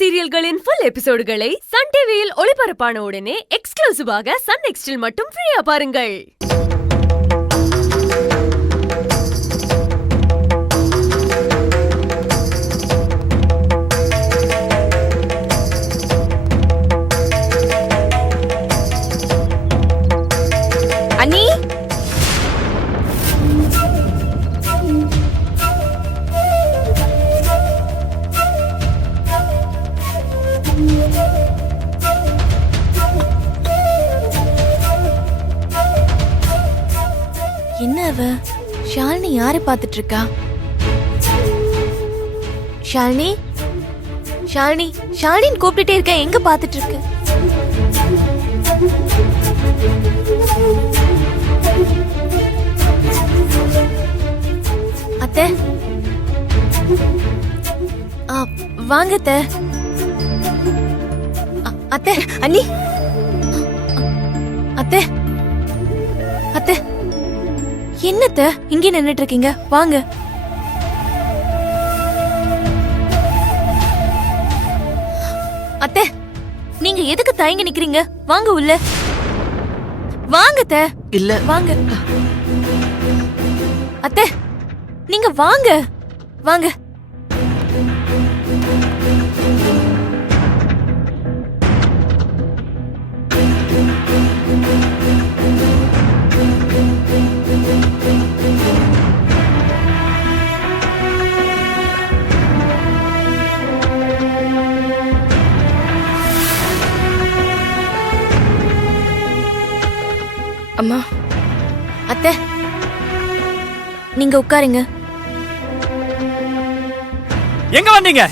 சீரியல்களின் full எபிசோடுகளை Sun டிவியில் ஒளிபரப்பான உடனே எக்ஸ்க்ளூசிவாக சன் நெக்ஸ்டில் மட்டும் ஃப்ரீயா பாருங்கள். அண்ணி, என்ன அவ ஷாலினி யாரை பார்த்துட்டு இருக்கா? ஷாலினி, ஷாலினி, ஷாலினின்னு கூப்பிட்டுட்டே இருக்க, எங்க பார்த்துட்டு இருக்கு? அத்தை, வாங்க அத்தை. அத்தை, அண்ணி, அத்தை, அத்தை, என்னத்த இங்க நின்னுட்டு இருக்கீங்க? வாங்க. அத்தை, நீங்க எதுக்கு தயங்கி நிக்கிறீங்க? வாங்க உள்ள வாங்க. அத்தை, இல்ல வாங்க. அத்தை, நீங்க வாங்க வாங்க. அம்மா. அத்தை, நீங்க உட்காருங்க. எங்க வந்தீங்க?